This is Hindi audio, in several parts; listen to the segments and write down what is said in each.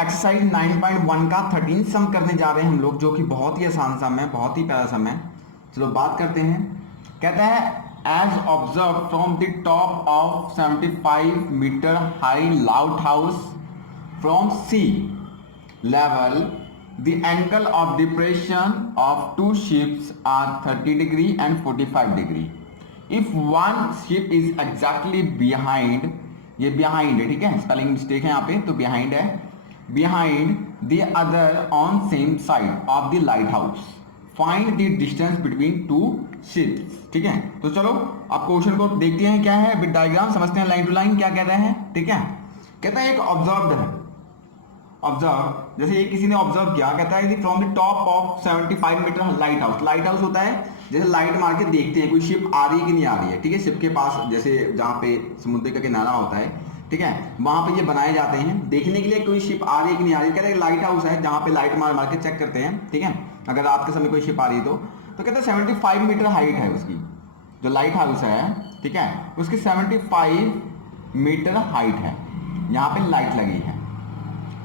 एक्सरसाइज 9.1 का 13 सम करने जा रहे हैं हम लोग, जो कि बहुत ही आसान सम है, बहुत ही प्यारा सम है। चलो बात करते हैं। कहता है as observe from the top of 75 metre high lighthouse from sea level the angle of depression of two ships are 30 degree and 45 degree if one ship is exactly behind, ये behind है, ठीक है, स्पेलिंग मिस्टेक है यहाँ पे, तो behind है, behind the other on same side of the lighthouse find the distance between two ships। ठीक है, तो चलो आप क्वेश्चन को देखते हैं क्या है, विद डायग्राम समझते हैं, लाइन टू लाइन क्या कह रहे हैं। ठीक है, कहता है एक ऑब्जर्व्ड है, ऑब्जर्व जैसे ये किसी ने ऑब्जर्व किया, कहता है from the top of 75 metre lighthouse. Lighthouse होता है जैसे लाइट मार के देखते हैं कोई शिप आ रही है कि नहीं आ रही है। ठीक है, शिप के पास जैसे जहाँ पे समुद्र का किनारा होता है, ठीक है, वहां पे ये बनाए जाते हैं देखने के लिए कोई शिप आ रही है कि नहीं आ रही है। कहते हैं लाइट हाउस है जहाँ पे लाइट मार मार के चेक करते हैं। ठीक है, अगर रात के समय कोई शिप आ रही है तो कहते हैं 75 मीटर हाइट है उसकी, जो लाइट हाउस है, ठीक है, उसकी 75 मीटर हाइट है, यहाँ पे लाइट लगी है।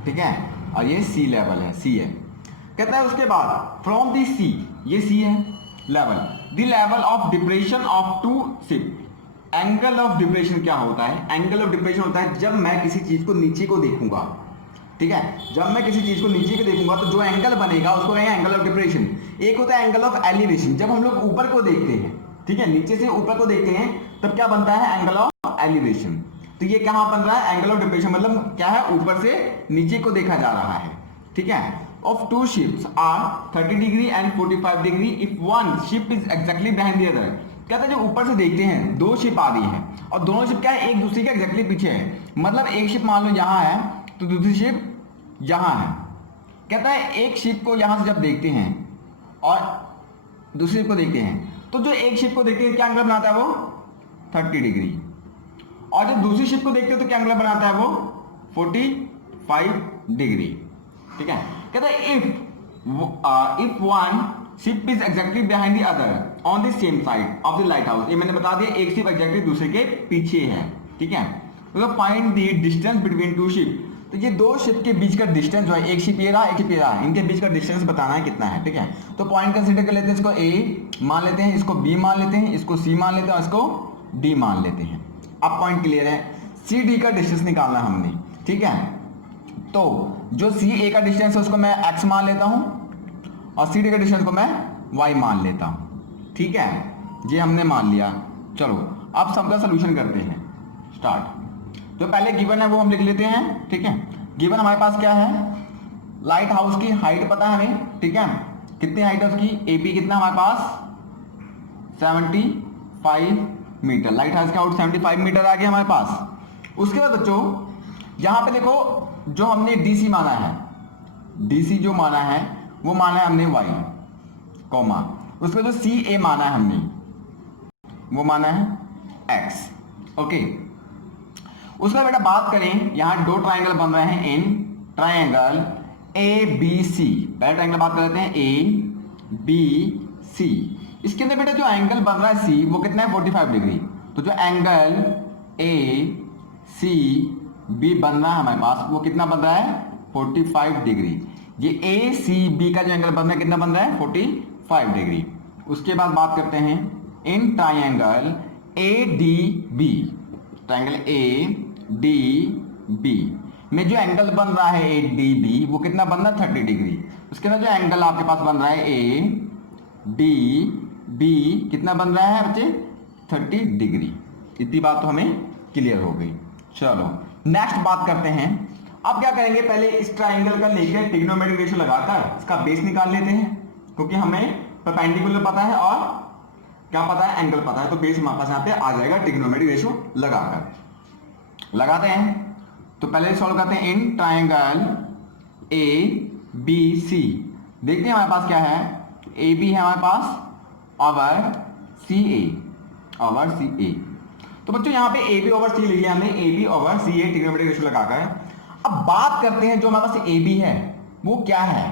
ठीक है, और ये सी लेवल है, सी है। कहता है उसके बाद फ्रॉम दी सी, ये सी है level, the level of depression of two ship. Angle of depression क्या होता है? एंगल ऑफ डिप्रेशन होता है जब मैं किसी चीज को नीचे को देखूंगा। ठीक है, जब मैं किसी चीज को नीचे को देखूंगा तो जो एंगल बनेगा उसको कहेंगे एंगल ऑफ डिप्रेशन। एक होता है एंगल ऑफ एलिवेशन, जब हम लोग ऊपर को देखते हैं, ठीक है, नीचे से ऊपर को देखते हैं तब क्या बनता है? Angle of elevation. तो ये कहां बन रहा है? एंगल ऑफ डिप्रेशन मतलब क्या है? ऊपर से नीचे को देखा जा रहा है। ठीक है, of two ships are 30 degree and 45 degree if one ship is exactly behind the other. कहता है जो ऊपर से देखते हैं दो शिप आ रही है और दोनों शिप क्या है? एक दूसरे के एग्जैक्टली पीछे है। मतलब एक शिप मान लो यहां है तो दूसरी शिप यहां है। कहता है एक शिप को यहां से जब देखते हैं और दूसरी शिप को देखते हैं तो जो एक शिप को देखते हैं क्या एंगल बनाता है? वो 30 डिग्री, और जब दूसरी शिप को देखते हैं तो क्या एंगल बनाता है? वो 45 डिग्री। ठीक है, कहता है if one ship is exactly behind the other on the same side of the light house. ये मैंने बता दिया, एक शिप एग्जैक्टली दूसरे के पीछे है। ठीक है, तो find the distance between two ship. तो ये दो शिप के बीच का डिस्टेंस जो है, एक शिप ये रहा, एक शिप ये रहा, इनके बीच का डिस्टेंस बताना है कितना है। ठीक है, तो पॉइंट कंसीडर कर लेते हैं, इसको ए मान लेते हैं, इसको बी मान लेते हैं, इसको सी मान लेते हैं और इसको डी मान लेते हैं। अब पॉइंट क्लियर है, सी डी का डिस्टेंस निकालना हमने। ठीक है, तो जो सी ए का डिस्टेंस है उसको मैं एक्स मान लेता हूं और सी डी का डिस्टेंस को मैं वाई मान लेता हूं। ठीक है, ये हमने मान लिया। चलो अब सम का सोल्यूशन करते हैं, स्टार्ट। जो पहले गिवन है वो हम लिख लेते हैं। ठीक है, गिवन हमारे पास क्या है? लाइट हाउस की हाइट पता है हमें। ठीक है, कितनी हाइट है उसकी? एपी कितना हमारे पास? 75 मीटर। लाइट हाउस का आउट 75 मीटर आ गया हमारे पास। उसके बाद बच्चों यहां पे देखो, जो हमने डीसी माना है, डीसी जो माना है वो माना है हमने वाई कॉमा, उसके बाद जो सी ए माना है हमने वो माना है एक्स। ओके, उसके बाद बेटा बात करें, यहां दो ट्राइंगल बन रहे हैं in triangle A B C. पहले ट्राइंगल बात कर लेते हैं ए बी सी। इसके अंदर बेटा जो एंगल बन रहा है सी वो कितना है? 45 डिग्री। तो जो एंगल ए सी बी बन रहा है हमारे पास वो कितना बन रहा है? 45 डिग्री। ये ए सी बी का जो एंगल बन रहा है कितना बन रहा है? 45 डिग्री। उसके बाद बात करते हैं in triangle A D B. Triangle A D B में जो एंगल बन रहा है ए डी बी वो कितना बन रहा है? 30 डिग्री। उसके अंदर जो एंगल आपके पास बन रहा है ए डी बी कितना बन रहा है बच्चे? 30 डिग्री। इतनी बात तो हमें क्लियर हो गई। चलो नेक्स्ट बात करते हैं। अब क्या करेंगे? पहले इस ट्राइंगल का लेकर ट्रिग्नोमेट्रिक रेशियो लगाकर इसका बेस निकाल लेते हैं, क्योंकि हमें परपेंडिकुलर पता है और क्या पता है? एंगल पता है। तो बेस हमारे पास यहाँ पे आ जाएगा ट्रिग्नोमेट्रिक रेशियो लगाकर। लगाते हैं तो पहले सॉल्व करते हैं in triangle A B C. देखते हैं हमारे पास क्या है? ए बी है हमारे पास ओवर सी ए, ओवर सी ए। तो बच्चों यहाँ पे ए बी ओवर सी लिख लिया हमने, A B over C A trigonometric ratio लगाकर। अब बात करते हैं जो हमारे पास ए बी है वो क्या है?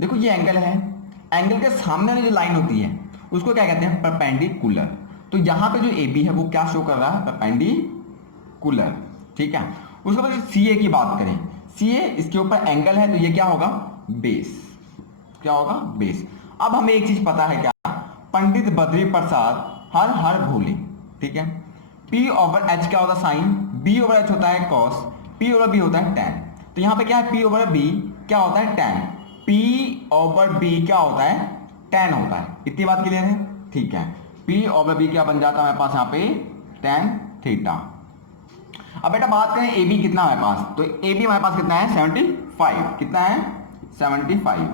देखो ये एंगल है, एंगल के सामने वाली जो लाइन होती है उसको क्या कहते हैं? परपेंडिकुलर। तो यहाँ पे जो ए बी है वो क्या शो कर रहा है? परपेंडिकुलर। ठीक है, उसके बाद सी ए की बात करें, सी ए, इसके ऊपर एंगल है तो ये क्या होगा, बेस, क्या होगा, बेस। अब हमें एक चीज पता है क्या, पंडित बद्री प्रसाद हर हर भूले, ठीक है। P ओवर H क्या होता है, साइन, B ओवर H होता है कॉस, P ओवर B होता है टैन। तो यहाँ पे क्या है, P ओवर B क्या होता है, टैन, P ओवर B क्या होता है, टैन होता है। इतनी बात क्लियर है, ठीक है। P ओवर B क्या बन जाता है हमारे पास यहाँ पे, टैन थीटा। अब बेटा बात करें ए बी कितना हमारे पास, तो ए बी हमारे पास कितना है, 75, कितना है, 75।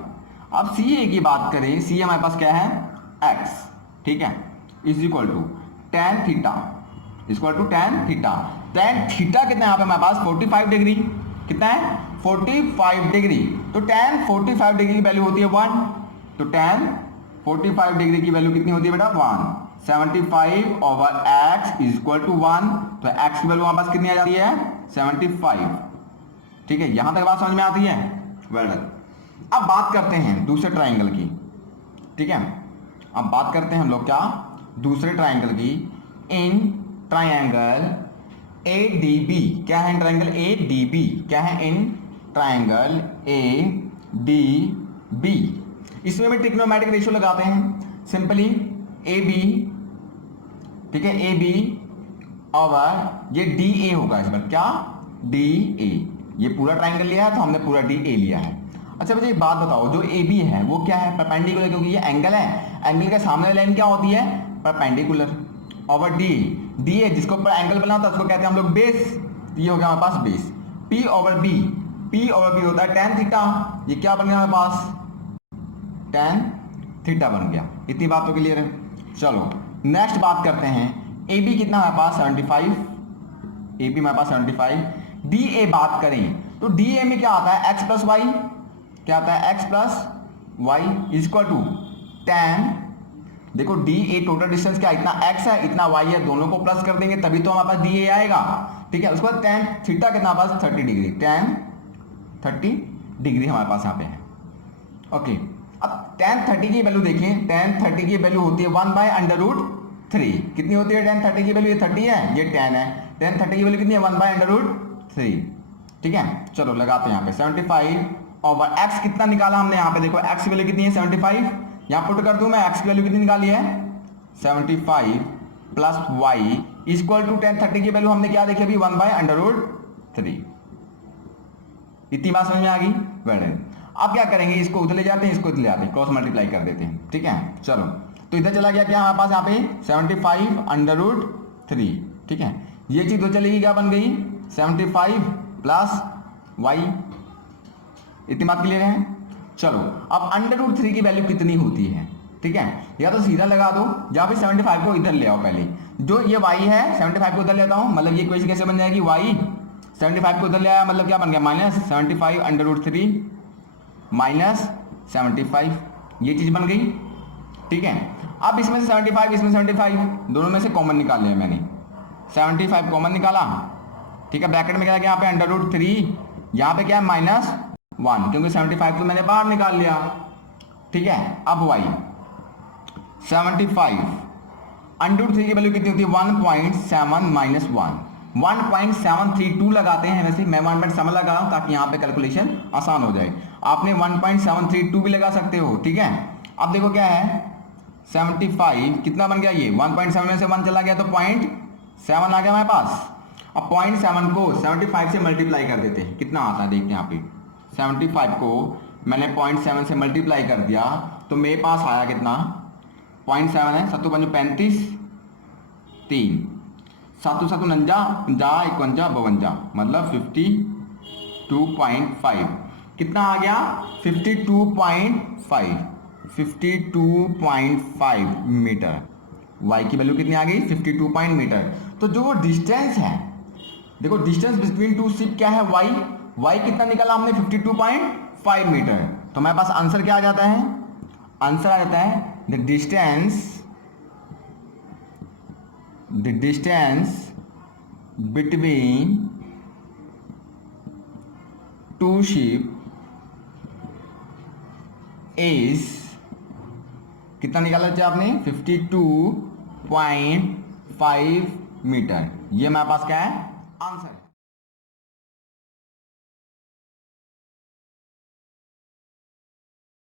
अब सी ए की बात करें, सी ए हमारे पास क्या है, x, ठीक है, is equal to tan theta, equal to tan theta. Tan theta कितना है यहाँ पे हमारे पास, 45 डिग्री, कितना है, 45 डिग्री। तो टैन 45 डिग्री की वैल्यू होती है 1, तो टैन 45 डिग्री की वैल्यू कितनी होती है बेटा, 1। 75 over x is equal to 1, तो x की वैल्यू हमारे पास कितनी आ जाती है, 75, ठीक है। यहां तक बात समझ में आती है, वेल डन। अब बात करते हैं दूसरे ट्राइंगल की, ठीक है। अब बात करते हैं हम लोग क्या, दूसरे ट्राइंगल की। In triangle A D B, क्या है, ट्राइंगल ए डी बी क्या है, in triangle A D B, इसमें भी ट्रिग्नोमेट्रिक रेशियो लगाते हैं सिंपली, ए बी, ठीक है, ए बी ओवर ये डी ए होगा इस पर, क्या, डी ए, ये पूरा ट्राइंगल लिया है तो हमने पूरा डी ए लिया है। अच्छा मुझे एक बात बताओ, जो ए बी है वो क्या है, परपेंडिकुलर, क्योंकि ये एंगल है, एंगल के सामने लाइन क्या होती है, perpendicular, over D, D A जिसके ऊपर एंगल बना होता है उसको कहते हैं हम लोग बेस, ये हो गया हमारे पास base. P over B, P over B होता है टैन थीटा, ये क्या बन गया हमारे पास, टैन थीटा बन गया। इतनी बात तो क्लियर है। चलो नेक्स्ट बात करते हैं, ए बी कितना हमारे पास, 75, ए बी हमारे पास 75। डी ए बात करें तो डी ए में क्या आता है, एक्स प्लस वाई, क्या आता है, x plus y is equal to tan, देखो डी ए टोटल डिस्टेंस क्या, इतना x है इतना y है, दोनों को प्लस कर देंगे तभी तो हमारे पास डी ए आएगा, ठीक है। उसके बाद टैन थीटा कितना हमारे पास, 30 डिग्री, टैन 30 डिग्री हमारे पास यहाँ पे है, ओके। अब टैन 30 की वैल्यू देखें, टैन 30 की वैल्यू होती है 1/√3, कितनी होती है टैन 30 की वैल्यू, ये 30 है, ये टैन है, टैन 30 की वैल्यू कितनी है, 1/√3, ठीक है। चलो लगाते हैं यहाँ पे 75 ओवर x कितना निकाला हमने, यहाँ पे देखो x की वैल्यू कितनी है, 75, यहाँ पुट कर दूं मैं, x की वैल्यू कितनी निकाली है, 75 plus y equal to tan 30 की वैल्यू हमने क्या देखी अभी, 1/√3। इतनी बात समझ में आ गई, वेल। अब क्या करेंगे, इसको उधर ले जाते हैं, इसको उधर ले जाते हैं, क्रॉस मल्टीप्लाई कर देते हैं, ठीक है। चलो तो इधर चला गया क्या हमारे पास, यहाँ पे 75/√3, ठीक है। ये चीज तो चलेगी, क्या बन गई, 75 प्लस y। इतनी बात क्लियर है। चलो अब √3 की वैल्यू कितनी होती है, ठीक है, या तो सीधा लगा दो या फिर 75 को इधर ले आओ, पहले जो ये y है 75 को इधर लेता हूं, मतलब ये इक्वेशन कैसे बन जाएगी, y 75 को इधर ले आया मतलब क्या बन गया, -75/√3 माइनस 75, ये चीज बन गई, ठीक है। अब इसमें से 75, इसमें 75, दोनों में से कॉमन निकाल लिया मैंने, 75 कॉमन निकाला, ठीक है। ब्रैकेट में क्या गया यहाँ पे √3, यहाँ पे क्या है -1, क्योंकि 75 तो मैंने बाहर निकाल लिया, ठीक है। अब y 75 √3 की वैल्यू कितनी होती है, 1.7 माइनस 1, 1.732 लगाते हैं, वैसे मैं 1.7 लगा रहा हूं ताकि यहाँ पे कैलकुलेशन आसान हो जाए, आपने 1.732 भी लगा सकते हो, ठीक है। अब देखो क्या है, 75 कितना बन गया, ये 1.7 में से 1 चला गया तो 0.7 आ गया हमारे पास। अब 0.7 को 75 से मल्टीप्लाई कर देते हैं, कितना आता है देखते हैं यहाँ पे, 75 को मैंने 0.7 से मल्टीप्लाई कर दिया तो मेरे पास आया कितना, 0.7 है, 7 5 35, 3 7 7 49 50 51 52, मतलब 52.5, कितना आ गया 52.5 मीटर। y की वैल्यू कितनी आ गई, 52 मीटर। तो जो डिस्टेंस है, देखो डिस्टेंस बिटवीन टू शिप क्या है, y कितना निकाला हमने, 52.5 मीटर। तो हमारे पास आंसर क्या आ जाता है, आंसर आ जाता है the distance between two ship is, कितना निकाला चाहिए आपने, 52.5 मीटर। ये हमारे पास क्या है, आंसर है।